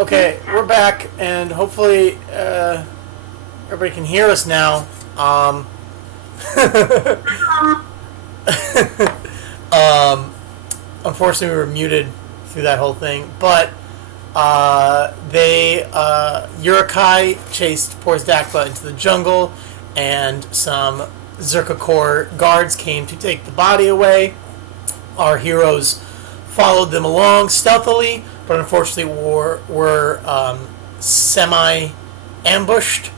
Okay, we're back, and hopefully everybody can hear us now. Unfortunately, we were muted through that whole thing, but Urukai chased Porzdakba into the jungle, and some Zerka Corps guards came to take the body away. Our heroes followed them along stealthily, but unfortunately were semi-ambushed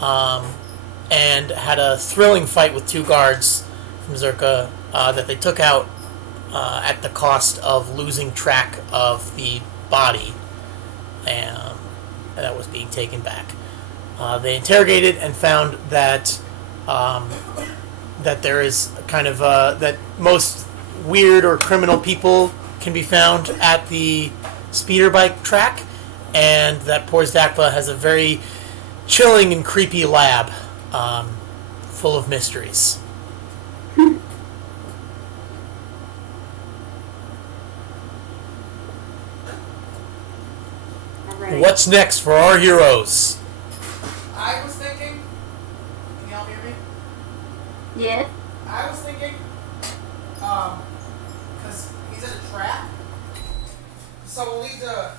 and had a thrilling fight with two guards from Zerka that they took out at the cost of losing track of the body that was being taken back. They interrogated and found that that there is kind of that most weird or criminal people can be found at the speeder bike track, and that Porzdakba has a very chilling and creepy lab full of mysteries. Right. What's next for our heroes? I was thinking... Can y'all hear me? Yeah. I was thinking... because he's in a trap. So we'll need to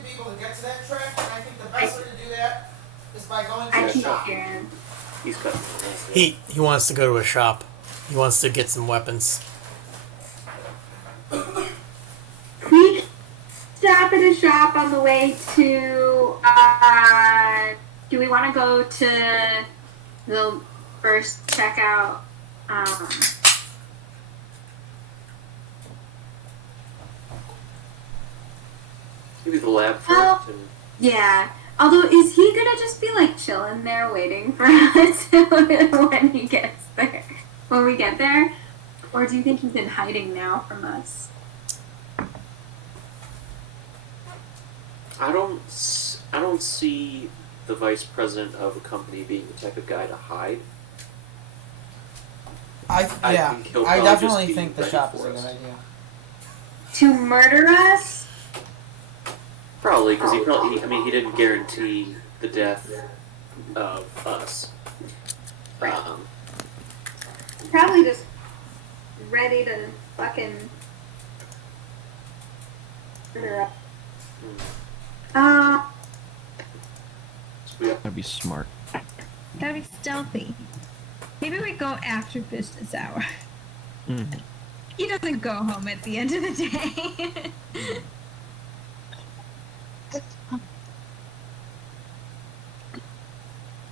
be able to get to that trap, and I think the best way to do that is by going to a shop. He's cutting. He wants to go to a shop. He wants to get some weapons. We stop at a shop on the way to, do we want to go to the first checkout, maybe the lab first. Yeah. Although, is he gonna just be like chilling there waiting for us when he gets there? When we get there? Or do you think he's in hiding now from us? I don't see the vice president of a company being the type of guy to hide. I definitely think the shop is a good idea. To murder us? Probably, because he didn't guarantee the death of us. Right. Probably just ready to fucking murder us. Gotta be smart. Gotta be stealthy. Maybe we go after business hour. Mm. He doesn't go home at the end of the day.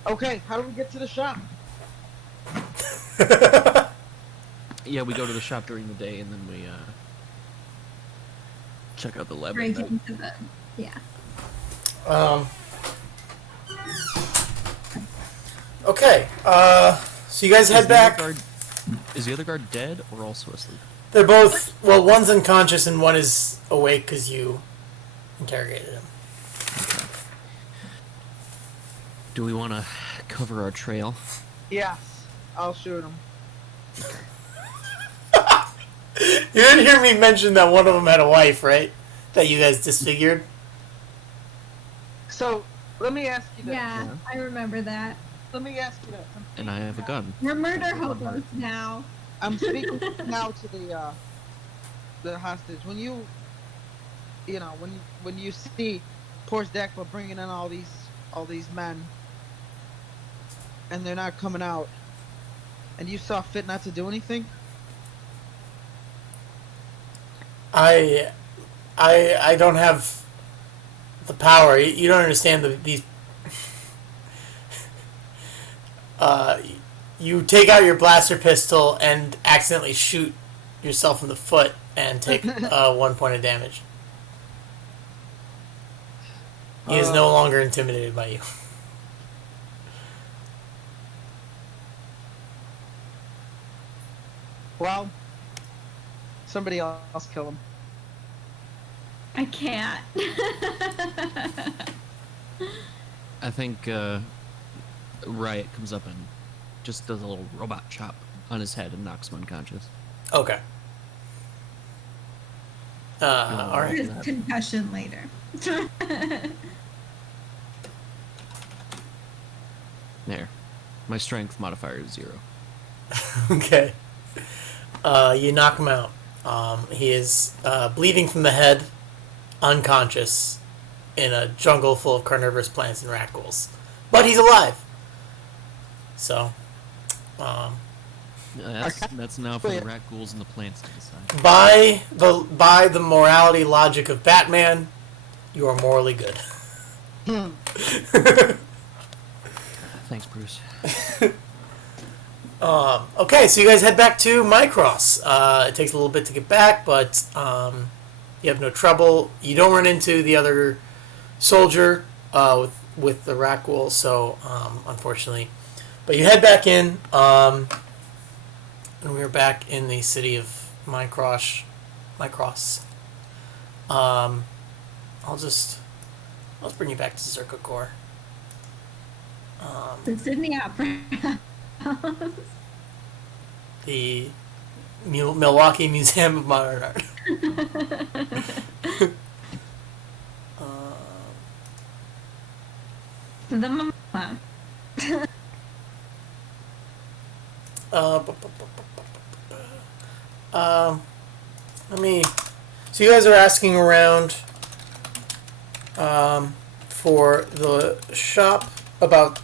Okay, how do we get to the shop? Yeah, we go to the shop during the day, and then we check out the lab. Break into the Okay, so you guys head back. Is the other guard dead or also asleep? They're both, well, one's unconscious and one is awake because you interrogated him. Okay. Do we want to cover our trail? Yes, I'll shoot him. You didn't hear me mention that one of them had a wife, right? That you guys disfigured? So, let me ask you this. Yeah, I remember that. Let me ask you this. And I have a gun. We're murder hobos now. I'm speaking now to the hostage. When you see Porzdakba bringing in all these men, and they're not coming out, and you saw fit not to do anything. I don't have the power. You don't understand these. You take out your blaster pistol and accidentally shoot yourself in the foot and take 1 point of damage. He is no longer intimidated by you. Well, somebody else kill him. I can't. I think Riot comes up and just does a little robot chop on his head and knocks him unconscious. Okay. All right. His concussion later. There. My strength modifier is 0. Okay. You knock him out. He is bleeding from the head, unconscious, in a jungle full of carnivorous plants and rat ghouls. But he's alive. So, That's now for the rat ghouls and the plants to decide. by the morality logic of Batman, you are morally good. Thanks, Bruce. Okay, so you guys head back to Mycross. It takes a little bit to get back, but you have no trouble. You don't run into the other soldier with the rat ghoul, so unfortunately. But you head back in, and we are back in the city of Mycross. Let's bring you back to Zerka Core. It's in the opera house. The Milwaukee Museum of Modern Art. The mama. Let me. So you guys are asking around for the shop about.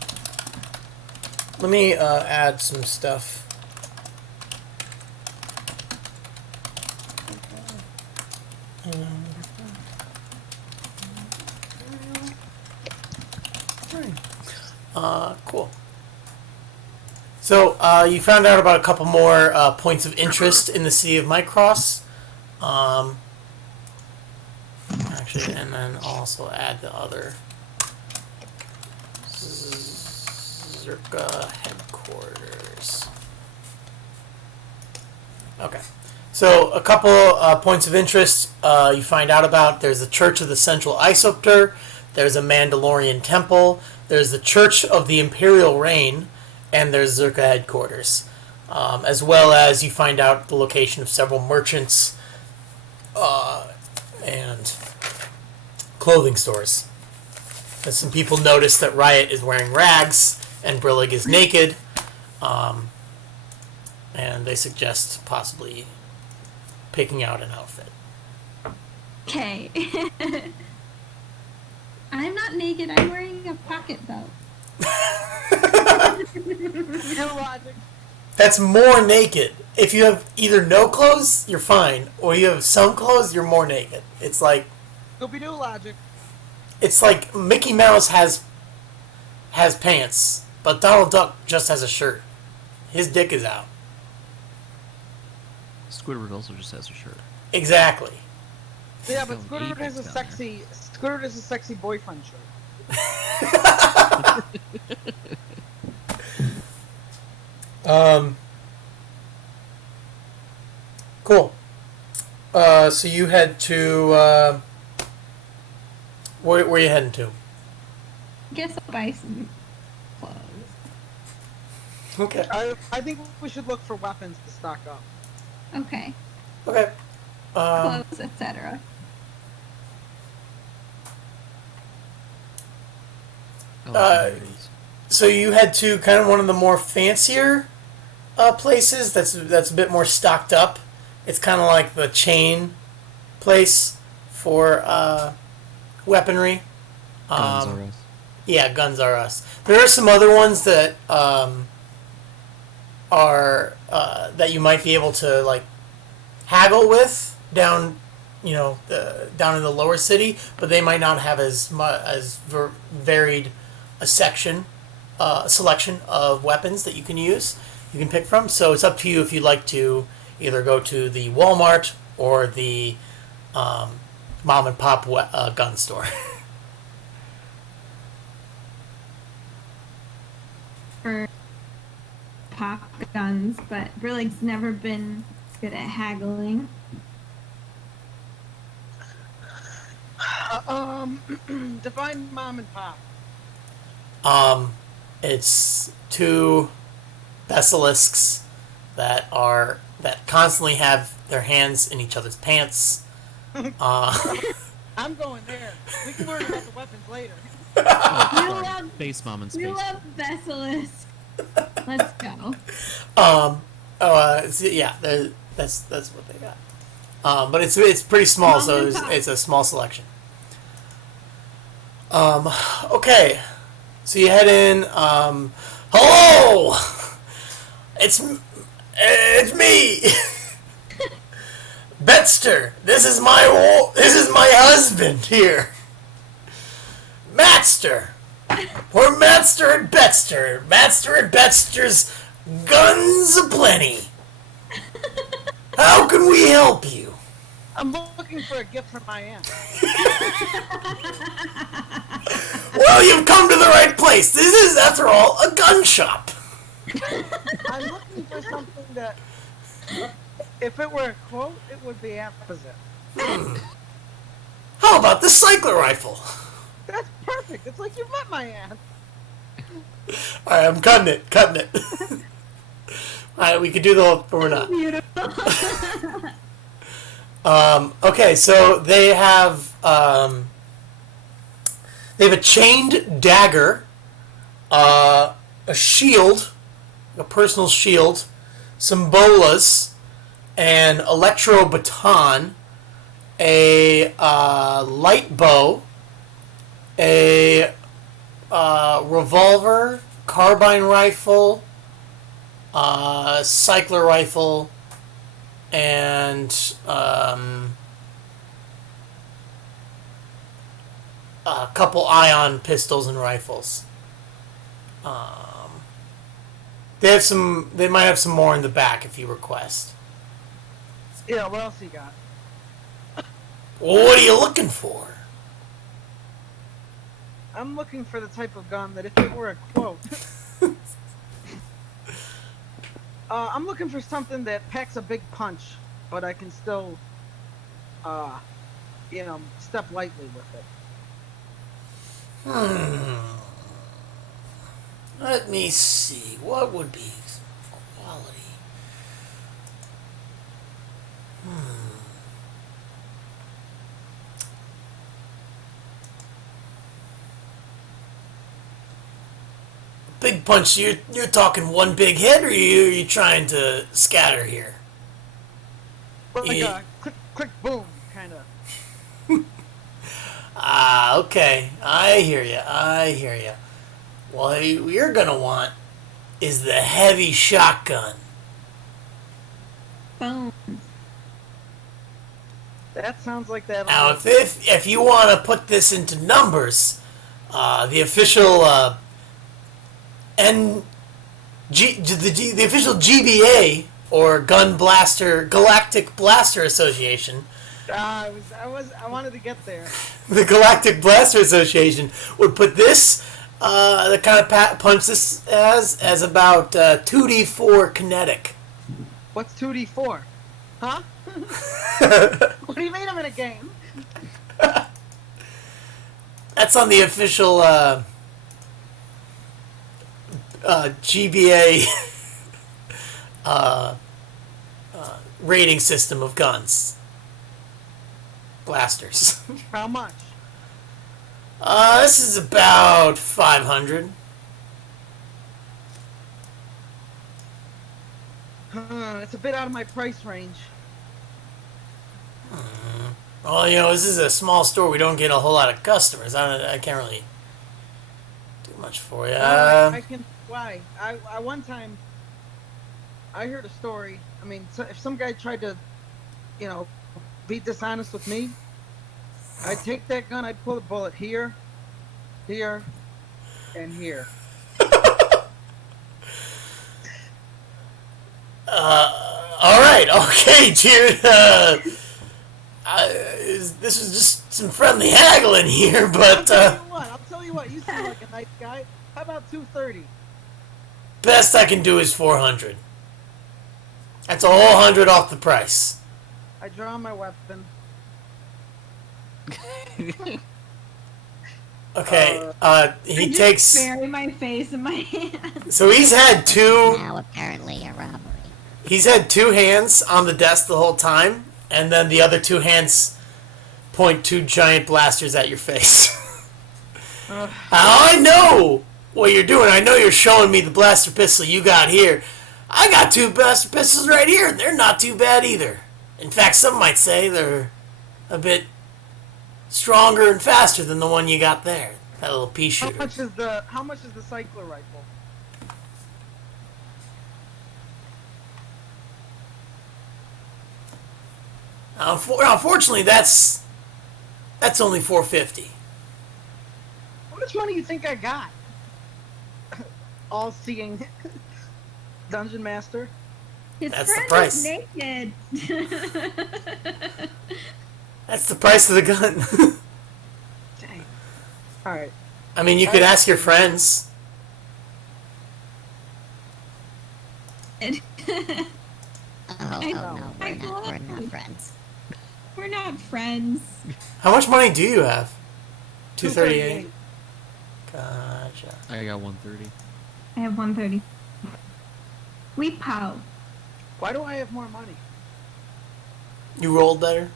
Let me add some stuff. Cool. So you found out about a couple more points of interest in the city of Mycross. Actually, and then I'll also add the other Zerka headquarters. Okay. So a couple points of interest you find out about. There's the Church of the Central Isopter. There's a Mandalorian Temple. There's the Church of the Imperial Reign. And there's Zerka headquarters. As well as you find out the location of several merchants and clothing stores. And some people notice that Riot is wearing rags and Brillig is naked. And they suggest possibly picking out an outfit. Okay. I'm not naked. I'm wearing a pocket belt. Illogic. That's more naked. If you have either no clothes, you're fine, or you have some clothes, you're more naked. It's like Scooby-Doo logic. it's like Mickey Mouse has pants, but Donald Duck just has a shirt. His dick is out. Squidward also just has a shirt. Exactly. Yeah, but Going Squidward has a Apex down sexy boyfriend shirt. Cool. So you head to where are you heading to? Guess I'll buy some clothes. Okay. I think we should look for weapons to stock up. Okay. Okay. Clothes, etc. Oh, Uh, there it is. So you head to kind of one of the more fancier places that's a bit more stocked up. It's kind of like the chain place for weaponry. Guns are us. Yeah, Guns R Us. There are some other ones that are that you might be able to like haggle with down, down in the lower city, but they might not have as varied a selection of weapons that you can pick from. So it's up to you if you'd like to either go to the Walmart or the mom and pop gun store. For pop guns, but Brillig's never been good at haggling. Define mom and pop. It's two basilisks that constantly have their hands in each other's pants, I'm going there. We can learn about the weapons later. We love, Space Mom and we Space. love Basilisk. Let's go. Yeah, that's what they got. But it's pretty small, so it's a small selection. Okay, so you head in. Hello, it's me, Betster. This is my husband here, Matster. We're Matster and Betster. Matster and Betster's guns aplenty. How can we help you? I'm looking for a gift from my aunt. Well, you've come to the right place. This is, after all, a gun shop. I'm looking for something that, if it were a quote, it would be opposite. How about the cycler rifle? That's perfect. It's like you've met my aunt. Alright, I'm cutting it. Alright, we could do the whole, but we're not. Beautiful. Okay, so they have a chained dagger, a shield, a personal shield, some bolas, an electro baton, a light bow, a revolver, carbine rifle, cycler rifle, and a couple ion pistols and rifles. They might have some more in the back if you request. Yeah, what else you got? Well, what are you looking for? I'm looking for the type of gun that if it were a quote. I'm looking for something that packs a big punch, but I can still, step lightly with it. Let me see. What would be quality? Big punch. You're talking one big hit, or you trying to scatter here? But like Yeah. a click, click, boom, kind of. Okay. I hear you. What you're gonna want is the heavy shotgun. Boom. That sounds like that. Now, if you want to put this into numbers, the official the official GBA or Galactic Blaster Association, I wanted to get there. the Galactic Blaster Association would put this the kind of punch this as about 2d4 kinetic. What's 2d4? Huh? What do you mean I'm in a game? That's on the official GBA rating system of guns. Blasters. How much? This is about 500. It's a bit out of my price range. Well, this is a small store. We don't get a whole lot of customers. I can't really do much for you. I can. Why? I one time I heard a story. I mean, if some guy tried to, be dishonest with me, I'd take that gun. I'd pull the bullet here, here, and here. All right, okay, dude. This was just some friendly haggling here, but I'll tell you what. You seem like a nice guy. How about 230? best I can do is 400. That's a whole 100 off the price. I draw my weapon. Okay, he I just takes. bury my face in my hands. So he's had two. Now apparently a robbery. He's had two hands on the desk the whole time, and then the other two hands point two giant blasters at your face. I know what you're doing. I know you're showing me the blaster pistol you got here. I got two blaster pistols right here, and they're not too bad either. In fact, some might say they're a bit stronger and faster than the one you got there. That little pea shooter. How much is the cycler rifle? Unfortunately, that's only $450. How much money you think I got? All-seeing dungeon master. His That's the friend price. is naked. That's the price of the gun. Dang. All right. I mean, you could ask your friends. And Oh no, I we're not friends. we're not friends. How much money do you have? 238. Gotcha. I got 130. I have 130. We pow. Why do I have more money? You rolled better.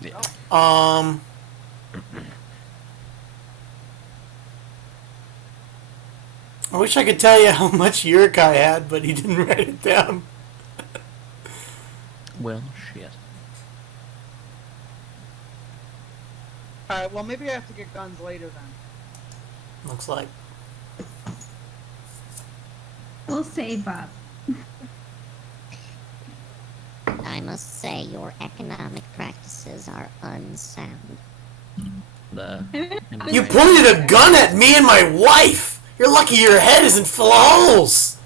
Yeah. I wish I could tell you how much Yurikai had, but he didn't write it down. Well, shit. All right. Well, maybe I have to get guns later then. Looks like. We'll save up. I must say your economic practices are unsound. You pointed a gun at me and my wife! You're lucky your head isn't full of holes!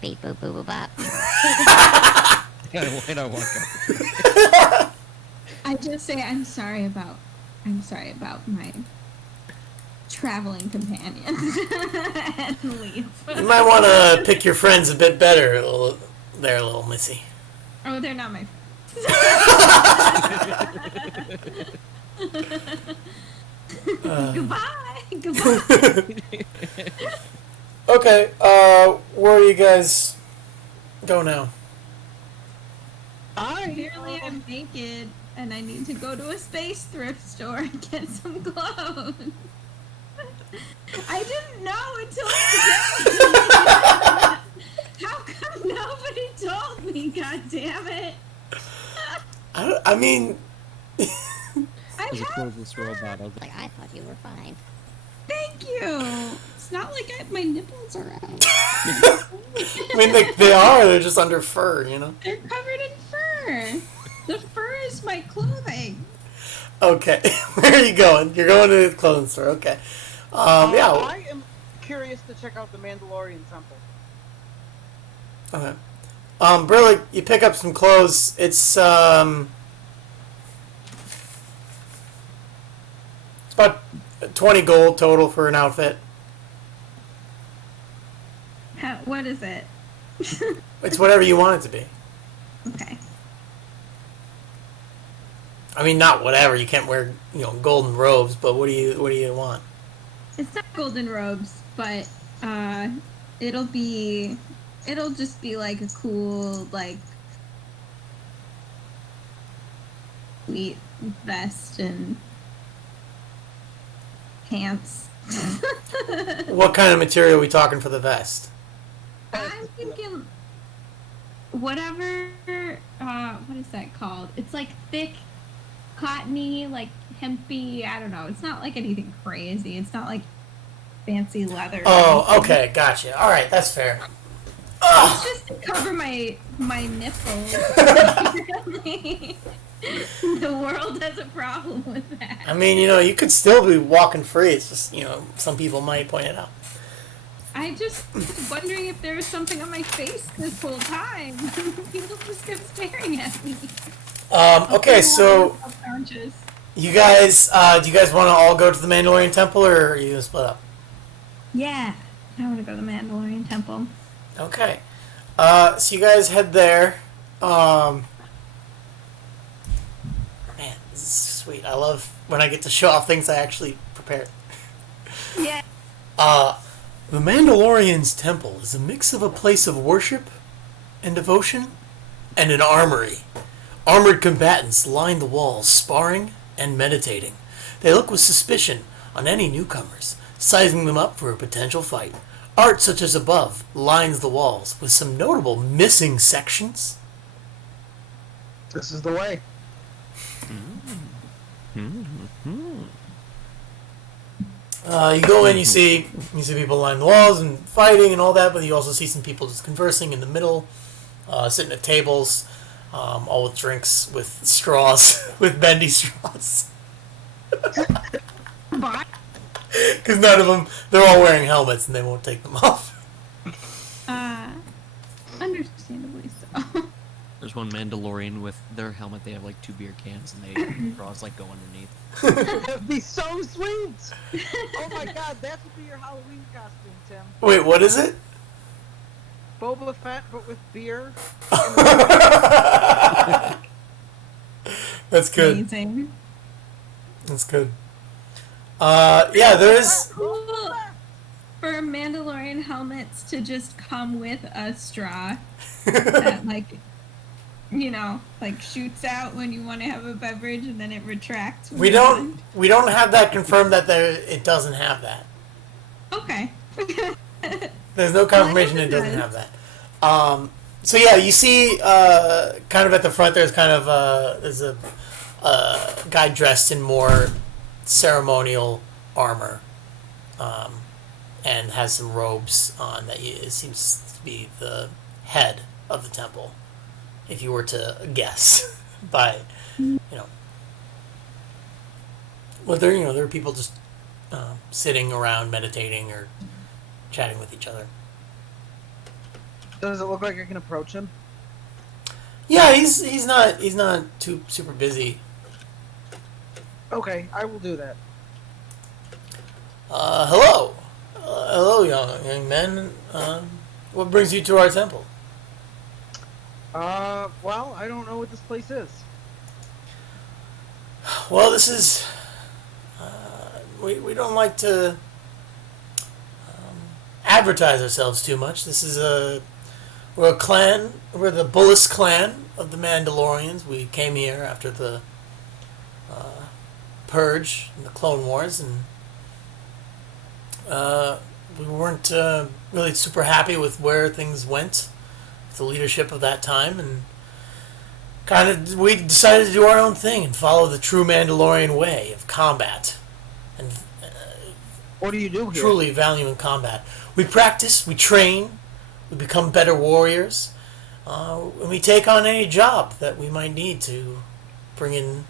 Beep boop boo boo bop. Why not walk up? I just say I'm sorry about my traveling companions and leave. You might want to pick your friends a bit better there, little missy. Oh, they're not my friends. Goodbye. Okay, where do you guys go now? Apparently I'm naked and I need to go to a space thrift store and get some clothes. I didn't know until today. How come nobody told me? God damn it! I mean... As a closest robot, I was like, Like I thought you were fine. Thank you. It's not like my nipples are out. I mean, they are. They're just under fur, you know? They're covered in fur. The fur is my clothing. Okay. Where are you going? You're going to the clothing store. Okay. Yeah. I am curious to check out the Mandalorian Temple. Okay. Brilliant, you pick up some clothes. It's about 20 gold total for an outfit. What is it? It's whatever you want it to be. Okay. I mean, not whatever. You can't wear, golden robes, but what do you want? It's not golden robes, but it'll just be like a cool, like, sweet vest and pants. What kind of material are we talking for the vest? I'm thinking whatever, what is that called? It's like thick, cottony, like hempy, I don't know. It's not like anything crazy. It's not like fancy leather. Oh, okay, gotcha. All right, that's fair. It's just to cover my nipples. The world has a problem with that. I mean, you could still be walking free. It's just, some people might point it out. I just was wondering if there was something on my face this whole time. People just kept staring at me. Okay, so Self-conscious. you guys, do you guys want to all go to the Mandalorian Temple, or are you gonna split up? Yeah, I want to go to the Mandalorian Temple. Okay. So you guys head there. Man, this is sweet. I love when I get to show off things I actually prepared. Yeah. The Mandalorian's Temple is a mix of a place of worship and devotion and an armory. Armored combatants line the walls, sparring and meditating. They look with suspicion on any newcomers, sizing them up for a potential fight. Art such as above lines the walls, with some notable missing sections. This is the way. You go in, you see people line the walls and fighting and all that, but you also see some people just conversing in the middle, sitting at tables, all with drinks with straws, with bendy straws. Bye. Because none of them, they're all wearing helmets and they won't take them off. Understandably so. There's one Mandalorian with their helmet. They have like 2 beer cans, and they straws like go underneath. That'd be so sweet. Oh my God, that would be your Halloween costume, Tim. Wait, what is it? Boba Fett, but with beer. That's good. Amazing. That's good. Yeah, there is. Cool for Mandalorian helmets to just come with a straw that, like, you know, like shoots out when you want to have a beverage and then it retracts. when We you don't have that confirmed that it doesn't have that. want. Okay. There's no confirmation it doesn't have that. So yeah, you see, kind of at the front, there's kind of there's a guy dressed in more ceremonial armor, and has some robes on that it seems to be the head of the temple, if you were to guess by, well, there are people just sitting around meditating or chatting with each other. Does it look like I can approach him? Yeah, he's not too super busy. Okay, I will do that. Hello, young man. What brings you to our temple? Well, I don't know what this place is. Well, this is. We don't like to advertise ourselves too much. This is we're a clan. We're the Bullis clan of the Mandalorians. We came here after the Purge and the Clone Wars, and we weren't really super happy with where things went with the leadership of that time, and we decided to do our own thing and follow the true Mandalorian way of combat, and What do you do here? truly value in combat. We practice, we train, we become better warriors, and we take on any job that we might need to bring in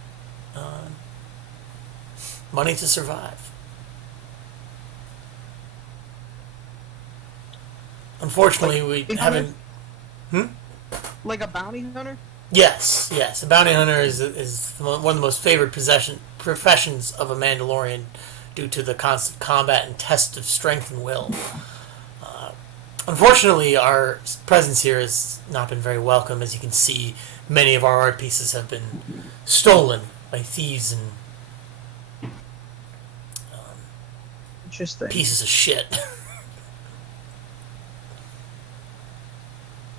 money to survive. Unfortunately, we haven't. Like a bounty hunter? Yes. A bounty hunter is one of the most favored professions of a Mandalorian, due to the constant combat and test of strength and will. Unfortunately, our presence here has not been very welcome. As you can see, many of our art pieces have been stolen by thieves and Interesting. pieces of shit.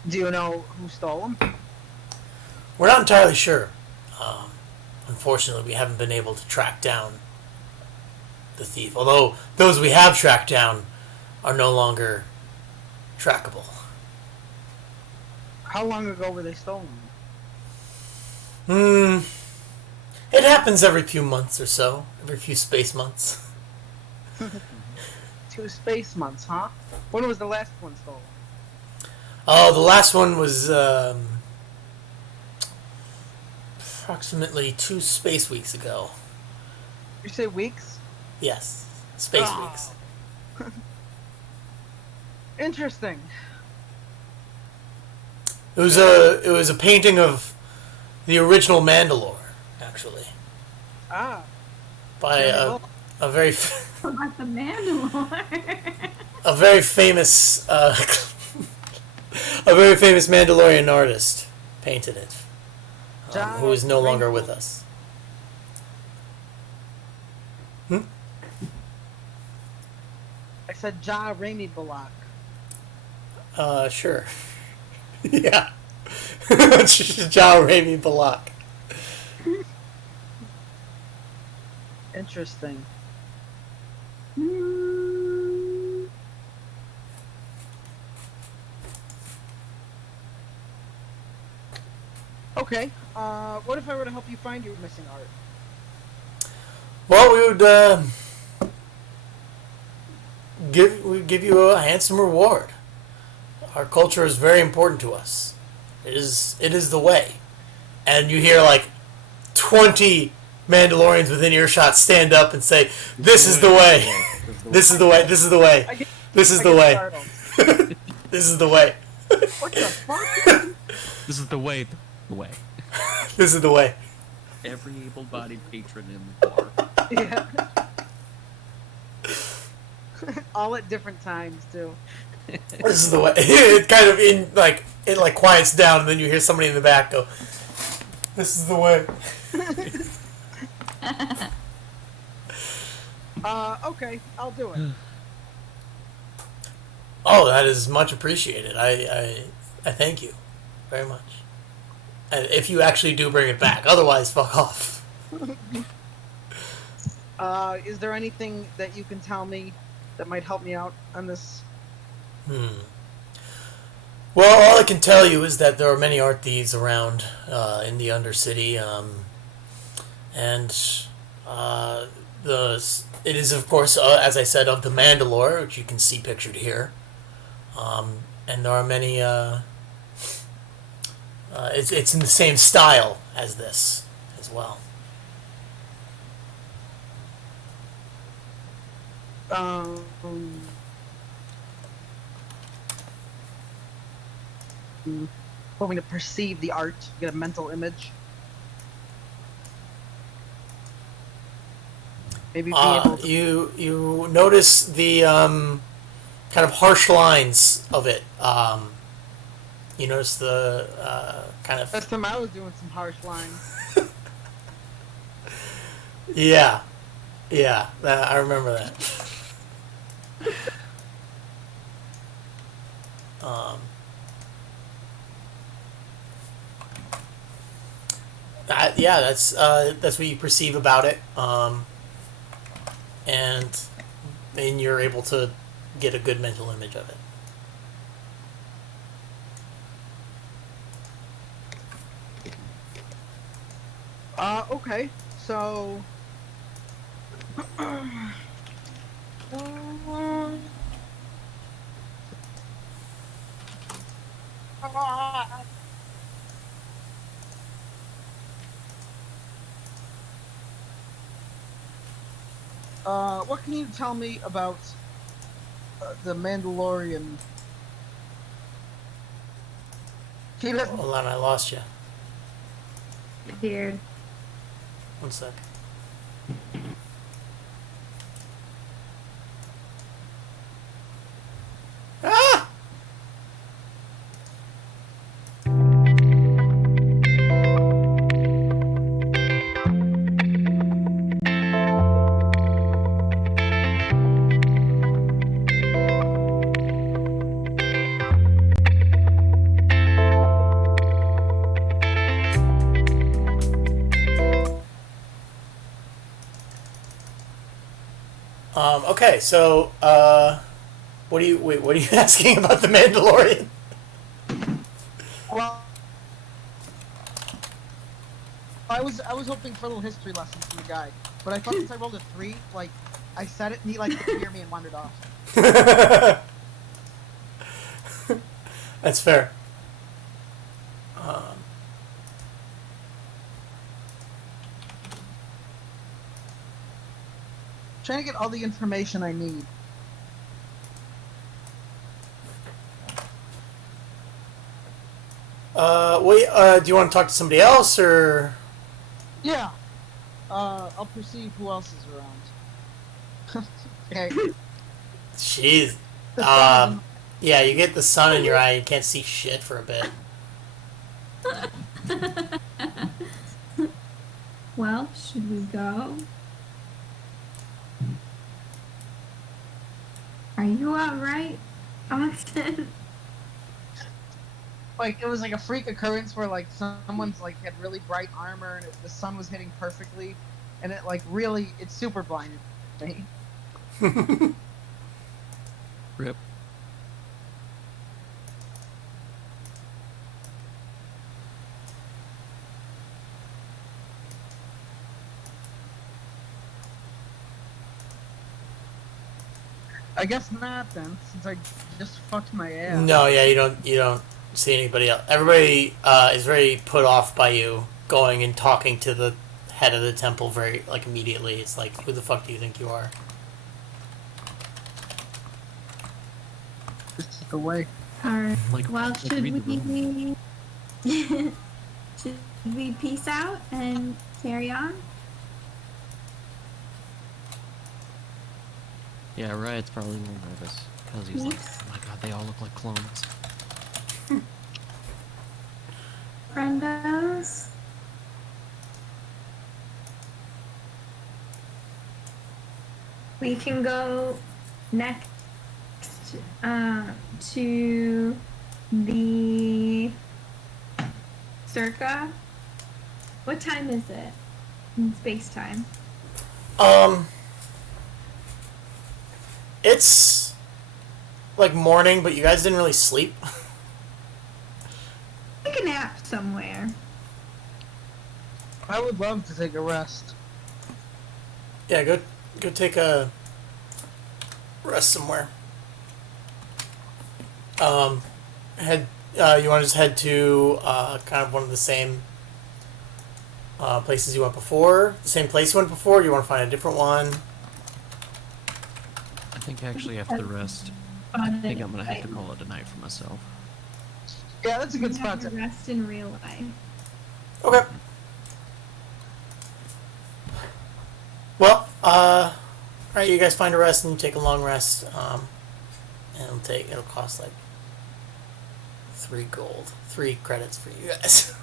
Do you know who stole them? We're not entirely sure. Unfortunately, we haven't been able to track down the thief. Although those we have tracked down are no longer trackable. How long ago were they stolen? It happens every few months or so. Every few space months. 2 space months, huh? When was the last one stolen? Oh, the last one was approximately 2 space weeks ago. You say weeks? Yes, space Oh. weeks. Interesting. It was a painting of the original Mandalore, actually, Ah. by a very About the Mandalore. a very famous a very famous Mandalorian artist painted it, who is no longer with us. I said Ja Raimi Balak. Sure. Yeah. John Raimi Balak. Interesting. Okay. What if I were to help you find your missing art? Well, we'd give you a handsome reward. Our culture is very important to us. It is the way. And you hear like 20 Mandalorians within earshot stand up and say, "This is the way. This is the way. This is the way. This is the way. This is the way. What the fuck? This is the way. The way. This is the way." Every able-bodied patron in the bar. Yeah. All at different times too. This is the way. It kind of it quiets down, and then you hear somebody in the back go, "This is the way." Okay, I'll do it. Oh, that is much appreciated. I thank you very much. And if you actually do bring it back, otherwise, fuck off. Is there anything that you can tell me that might help me out on this? Well, all I can tell you is that there are many art thieves around in the Undercity, and it is, of course, as I said, of the Mandalore, which you can see pictured here, and there are many. It's in the same style as this as well. Want me to perceive the art, get a mental image? Maybe be able to... You notice the kind of harsh lines of it. You notice the kind of... Last time I was doing some harsh lines. Yeah, I remember that. Yeah, that's what you perceive about it, and you're able to get a good mental image of it. Okay, so... what can you tell me about the Mandalorian? Hold on, I lost you. Weird. 1 sec. Ah! Okay, so what are you asking about the Mandalorian? Well, I was hoping for a little history lesson from the guy, but I thought since I rolled a 3, like I said it, and he like couldn't hear me and wandered off. That's fair. Trying to get all the information I need. Wait. Do you want to talk to somebody else, or? Yeah. I'll perceive who else is around. Okay. Jeez. The sun. Yeah, you get the sun in your eye. You can't see shit for a bit. Well, should we go? Are you alright, Austin? like it was like a freak occurrence where like someone's like had really bright armor and the sun was hitting perfectly, and it like really it's super blinded me. Rip. I guess not then, since I just fucked my ass. No, yeah, you don't see anybody else. Everybody is very put off by you going and talking to the head of the temple very like immediately. It's like, who the fuck do you think you are? Just the way. Alright. Like, Well, like should read the room. we should we peace out and carry on? Yeah, Riot's probably a little nervous because he's like, Oops. oh my god, they all look like clones. Friendos. We can go next to the Circa. What time is it in space time? It's like morning, but you guys didn't really sleep. Take a nap somewhere. I would love to take a rest. Yeah, go take a rest somewhere. Head. You want to just head to kind of one of the same places you went before? The same place you went before? Or you want to find a different one? I think actually after the rest, I think I'm gonna have to call it a night for myself. Yeah, that's a good We have spot to to rest in real life. Okay. Well, alright, you guys find a rest and you take a long rest. And it'll cost like 3 gold. 3 credits for you guys.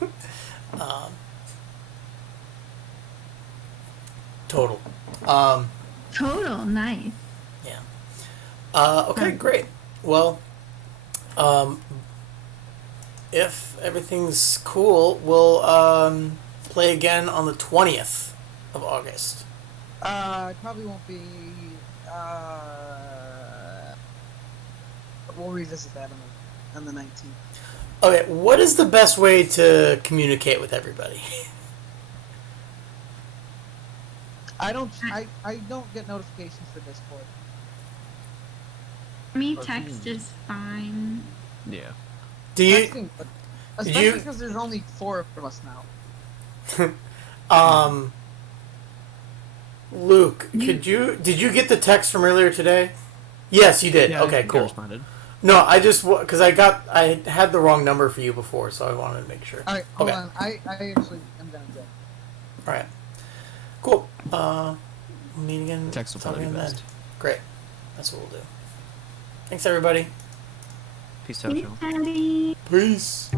Total. Total, nice. Yeah. Okay, great. Well, if everything's cool, we'll play again on the 20th of August. it probably won't be. We'll revisit that on the 19th. Okay, what is the best way to communicate with everybody? I don't get notifications for Discord. Me, text is fine. Yeah. Do you, Texting, but especially because there's only 4 of us now. Luke, did you get the text from earlier today? Yes, you did. Yeah, Okay, I cool. responded. No, I just because I had the wrong number for you before, so I wanted to make sure. All right, hold Okay. on. I actually am gonna go. All right. Cool. We'll meet again. Text will talk probably be again best. then. Great. That's what we'll do. Thanks, everybody. Peace out, Joe. Daddy. Peace.